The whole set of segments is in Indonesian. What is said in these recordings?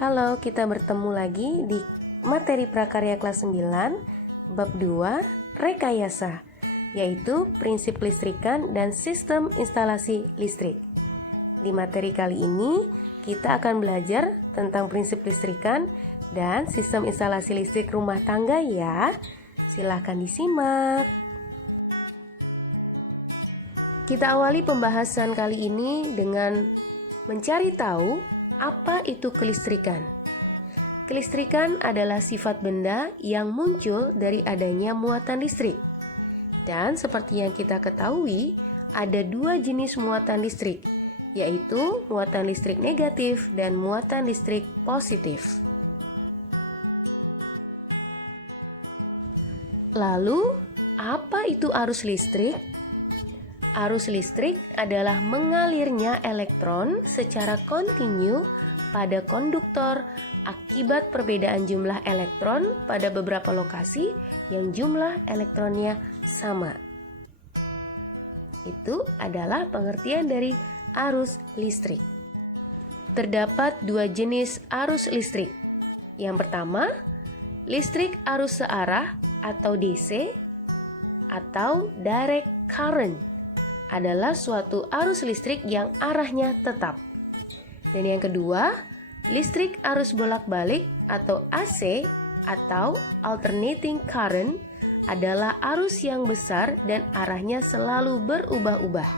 Halo, kita bertemu lagi di materi prakarya kelas 9, bab 2, rekayasa, yaitu prinsip listrikan dan sistem instalasi listrik. Di materi kali ini, kita akan belajar tentang prinsip listrikan dan sistem instalasi listrik rumah tangga ya. Silahkan disimak. Kita awali pembahasan kali ini dengan mencari tahu apa itu kelistrikan. Kelistrikan adalah sifat benda yang muncul dari adanya muatan listrik. Dan seperti yang kita ketahui, ada dua jenis muatan listrik, yaitu muatan listrik negatif dan muatan listrik positif. Lalu, apa itu arus listrik? Arus listrik adalah mengalirnya elektron secara kontinu pada konduktor akibat perbedaan jumlah elektron pada beberapa lokasi yang jumlah elektronnya sama. Itu adalah pengertian dari arus listrik. Terdapat dua jenis arus listrik. Yang pertama, listrik arus searah atau DC atau direct current adalah suatu arus listrik yang arahnya tetap. Dan yang kedua, listrik arus bolak-balik atau AC atau alternating current adalah arus yang besar dan arahnya selalu berubah-ubah.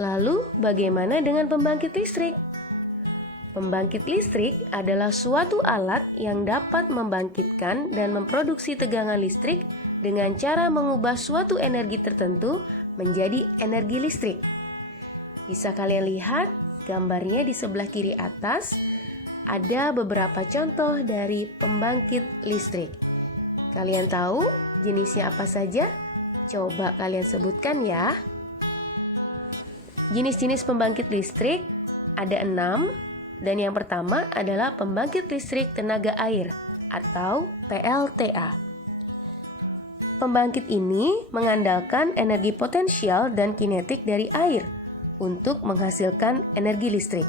Lalu, bagaimana dengan pembangkit listrik? Pembangkit listrik adalah suatu alat yang dapat membangkitkan dan memproduksi tegangan listrik dengan cara mengubah suatu energi tertentu menjadi energi listrik. Bisa kalian lihat gambarnya di sebelah kiri atas, ada beberapa contoh dari pembangkit listrik. Kalian tahu jenisnya apa saja? Coba kalian sebutkan ya. Jenis-jenis pembangkit listrik ada 6, dan yang pertama adalah pembangkit listrik tenaga air atau PLTA. Pembangkit ini mengandalkan energi potensial dan kinetik dari air untuk menghasilkan energi listrik.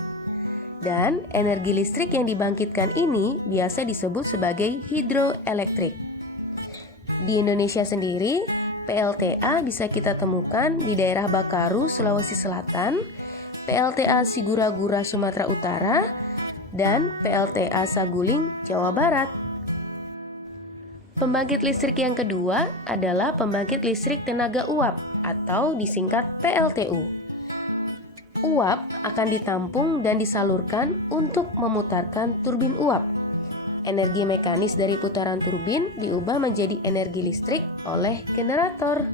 Dan energi listrik yang dibangkitkan ini biasa disebut sebagai hidroelektrik. Di Indonesia sendiri, PLTA bisa kita temukan di daerah Bakaru, Sulawesi Selatan, PLTA Sigura-Gura, Sumatera Utara, dan PLTA Saguling, Jawa Barat. Pembangkit listrik yang kedua adalah pembangkit listrik tenaga uap atau disingkat PLTU. Uap akan ditampung dan disalurkan untuk memutarkan turbin uap. Energi mekanis dari putaran turbin diubah menjadi energi listrik oleh generator.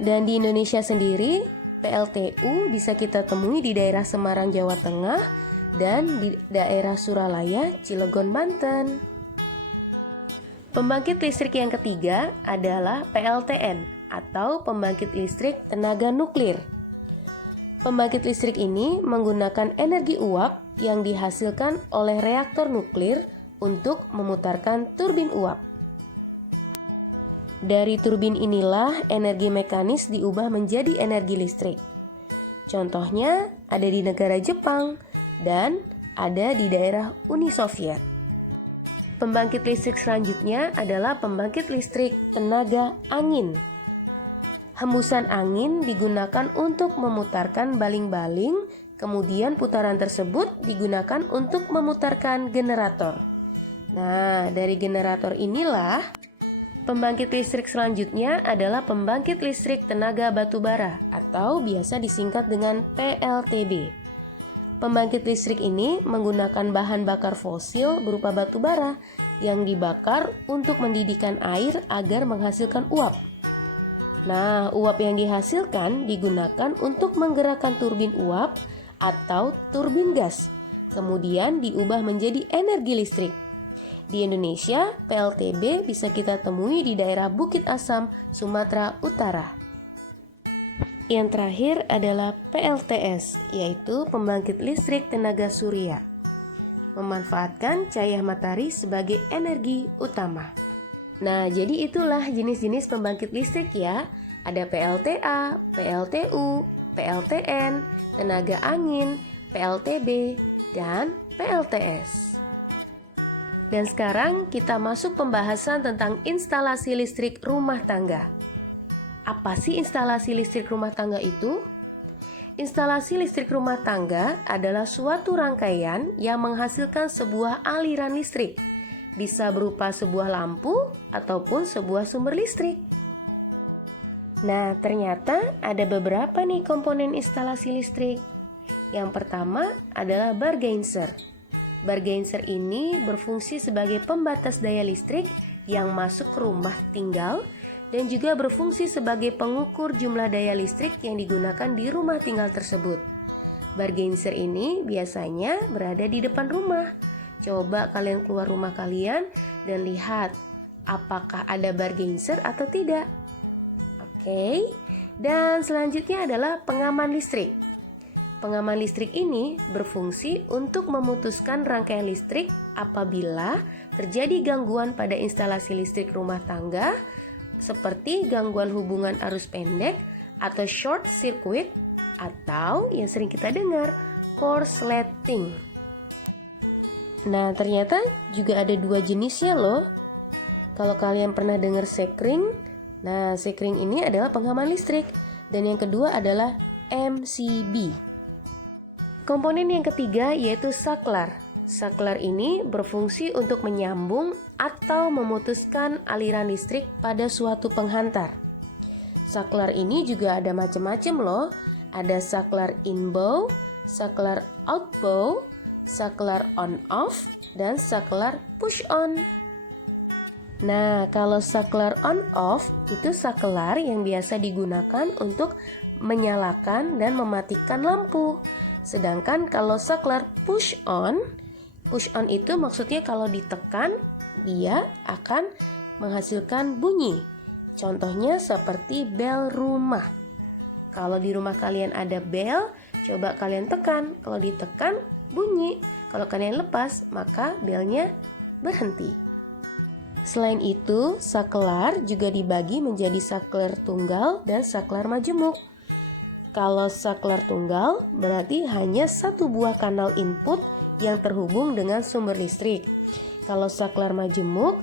Dan di Indonesia sendiri, PLTU bisa kita temui di daerah Semarang, Jawa Tengah, dan di daerah Suralaya, Cilegon, Banten. Pembangkit listrik yang ketiga adalah PLTN atau pembangkit listrik tenaga nuklir. Pembangkit listrik ini menggunakan energi uap yang dihasilkan oleh reaktor nuklir untuk memutarkan turbin uap. Dari turbin inilah energi mekanis diubah menjadi energi listrik. Contohnya ada di negara Jepang dan ada di daerah Uni Soviet. Pembangkit listrik selanjutnya adalah pembangkit listrik tenaga angin. Hembusan angin digunakan untuk memutarkan baling-baling, kemudian putaran tersebut digunakan untuk memutarkan generator. Nah, dari generator inilah pembangkit listrik selanjutnya adalah pembangkit listrik tenaga batubara atau biasa disingkat dengan PLTB. Pembangkit listrik ini menggunakan bahan bakar fosil berupa batu bara yang dibakar untuk mendidihkan air agar menghasilkan uap. Nah, uap yang dihasilkan digunakan untuk menggerakkan turbin uap atau turbin gas, kemudian diubah menjadi energi listrik. Di Indonesia, PLTB bisa kita temui di daerah Bukit Asam, Sumatera Utara. Yang terakhir adalah PLTS, yaitu pembangkit listrik tenaga surya, memanfaatkan cahaya matahari sebagai energi utama. Nah, jadi itulah jenis-jenis pembangkit listrik ya. Ada PLTA, PLTU, PLTN, tenaga angin, PLTB, dan PLTS. Dan sekarang kita masuk pembahasan tentang instalasi listrik rumah tangga. Apa sih instalasi listrik rumah tangga itu? Instalasi listrik rumah tangga adalah suatu rangkaian yang menghasilkan sebuah aliran listrik. Bisa berupa sebuah lampu ataupun sebuah sumber listrik. Nah, ternyata ada beberapa nih komponen instalasi listrik. Yang pertama adalah bar geyser. Bar geyser ini berfungsi sebagai pembatas daya listrik yang masuk ke rumah tinggal dan juga berfungsi sebagai pengukur jumlah daya listrik yang digunakan di rumah tinggal tersebut. Bar geyser ini biasanya berada di depan rumah. Coba kalian keluar rumah kalian dan lihat apakah ada bar geyser atau tidak. Oke, dan selanjutnya adalah pengaman listrik. Pengaman listrik ini berfungsi untuk memutuskan rangkaian listrik apabila terjadi gangguan pada instalasi listrik rumah tangga seperti gangguan hubungan arus pendek atau short circuit atau yang sering kita dengar korsleting. Nah, ternyata juga ada dua jenisnya loh. Kalau kalian pernah dengar sekring, nah sekring ini adalah pengaman listrik dan yang kedua adalah MCB. Komponen yang ketiga yaitu saklar. Saklar ini berfungsi untuk menyambung atau memutuskan aliran listrik pada suatu penghantar. Saklar ini juga ada macam-macam loh. Ada saklar inbow, saklar outbow, saklar on-off, dan saklar push-on. Nah, kalau saklar on-off itu saklar yang biasa digunakan untuk menyalakan dan mematikan lampu. Sedangkan kalau saklar push on itu maksudnya kalau ditekan dia akan menghasilkan bunyi. Contohnya seperti bel rumah. Kalau di rumah kalian ada bel, coba kalian tekan. Kalau ditekan bunyi. Kalau kalian lepas, maka belnya berhenti. Selain itu, saklar juga dibagi menjadi saklar tunggal dan saklar majemuk. Kalau saklar tunggal berarti hanya satu buah kanal input yang terhubung dengan sumber listrik. Kalau saklar majemuk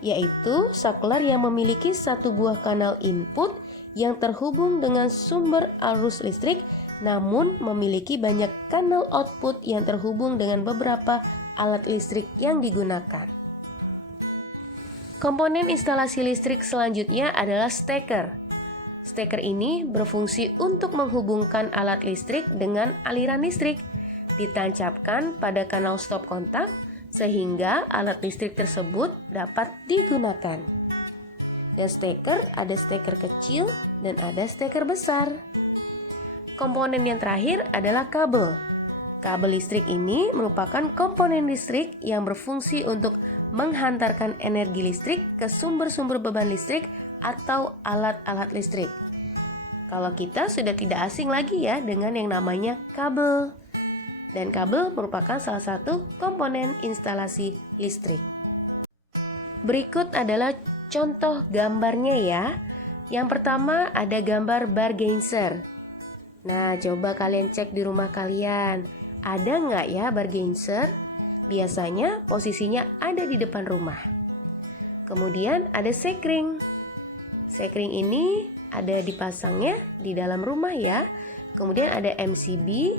yaitu saklar yang memiliki satu buah kanal input yang terhubung dengan sumber arus listrik namun memiliki banyak kanal output yang terhubung dengan beberapa alat listrik yang digunakan. Komponen instalasi listrik selanjutnya adalah steker. Steker ini berfungsi untuk menghubungkan alat listrik dengan aliran listrik, ditancapkan pada kanal stop kontak sehingga alat listrik tersebut dapat digunakan. Dan steker ada steker kecil dan ada steker besar. Komponen yang terakhir adalah kabel. Kabel listrik ini merupakan komponen listrik yang berfungsi untuk menghantarkan energi listrik ke sumber-sumber beban listrik atau alat-alat listrik. Kalau kita sudah tidak asing lagi ya dengan yang namanya kabel. Dan kabel merupakan salah satu komponen instalasi listrik. Berikut adalah contoh gambarnya ya. Yang pertama ada gambar bar geyser. Nah, coba kalian cek di rumah kalian. Ada nggak ya bar geyser? Biasanya posisinya ada di depan rumah. Kemudian ada sekring. Sekring ini ada dipasangnya di dalam rumah ya. Kemudian ada MCB,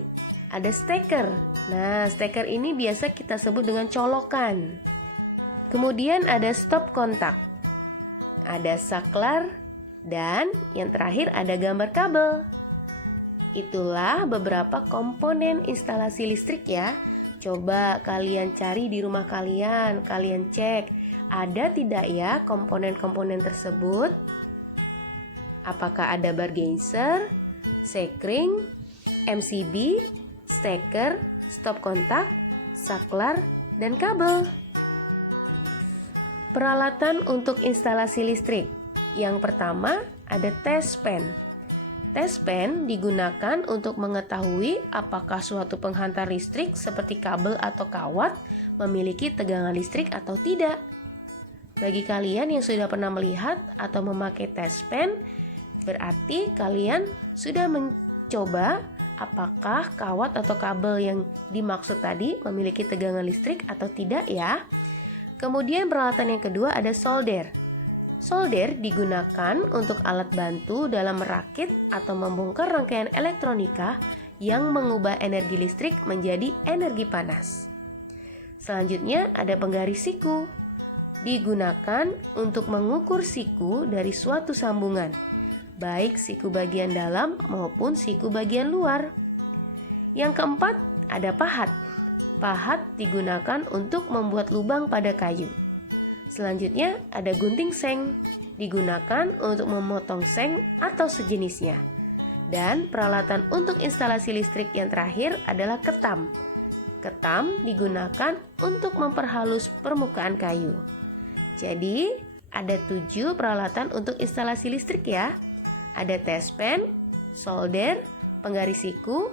ada steker. Nah, steker ini biasa kita sebut dengan colokan. Kemudian ada stop kontak. Ada saklar dan yang terakhir ada gambar kabel. Itulah beberapa komponen instalasi listrik ya. Coba kalian cari di rumah kalian, kalian cek ada tidak ya komponen-komponen tersebut. Apakah ada bar geyser, sekring, MCB, steker, stop kontak, saklar, dan kabel. Peralatan untuk instalasi listrik. Yang pertama ada test pen. Test pen digunakan untuk mengetahui apakah suatu penghantar listrik seperti kabel atau kawat memiliki tegangan listrik atau tidak. Bagi kalian yang sudah pernah melihat atau memakai test pen, berarti kalian sudah mencoba apakah kawat atau kabel yang dimaksud tadi memiliki tegangan listrik atau tidak ya. Kemudian peralatan yang kedua ada solder. Solder digunakan untuk alat bantu dalam merakit atau membongkar rangkaian elektronika yang mengubah energi listrik menjadi energi panas. Selanjutnya ada penggaris siku. Digunakan untuk mengukur siku dari suatu sambungan, baik siku bagian dalam maupun siku bagian luar. Yang keempat ada pahat. Pahat digunakan untuk membuat lubang pada kayu. Selanjutnya ada gunting seng, digunakan untuk memotong seng atau sejenisnya. Dan peralatan untuk instalasi listrik yang terakhir adalah ketam. Ketam digunakan untuk memperhalus permukaan kayu. Jadi ada 7 peralatan untuk instalasi listrik ya. Ada tespen, solder, penggaris siku,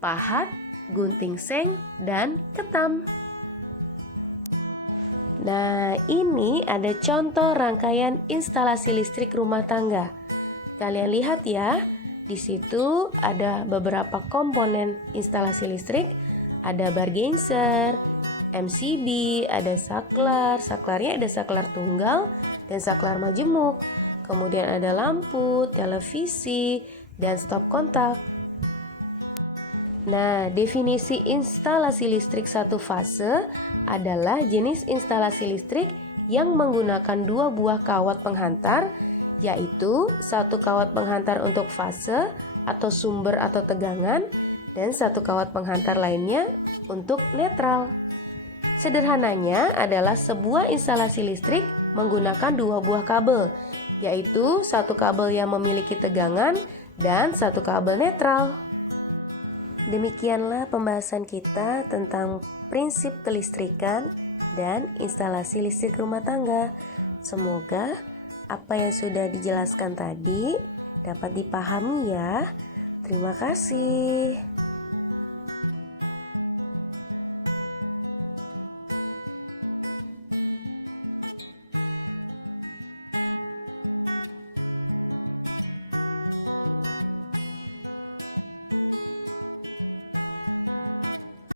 pahat, gunting seng, dan ketam. Nah, ini ada contoh rangkaian instalasi listrik rumah tangga. Kalian lihat ya, di situ ada beberapa komponen instalasi listrik. Ada bar geyser, MCB, ada saklar. Saklarnya ada saklar tunggal dan saklar majemuk. Kemudian ada lampu, televisi, dan stop kontak. Nah, definisi instalasi listrik satu fase adalah jenis instalasi listrik yang menggunakan 2 buah kawat penghantar, yaitu 1 kawat penghantar untuk fase atau sumber atau tegangan, dan 1 kawat penghantar lainnya untuk netral. Sederhananya adalah sebuah instalasi listrik menggunakan 2 buah kabel, yaitu 1 kabel yang memiliki tegangan dan 1 kabel netral. Demikianlah pembahasan kita tentang prinsip kelistrikan dan instalasi listrik rumah tangga. Semoga apa yang sudah dijelaskan tadi dapat dipahami ya. Terima kasih.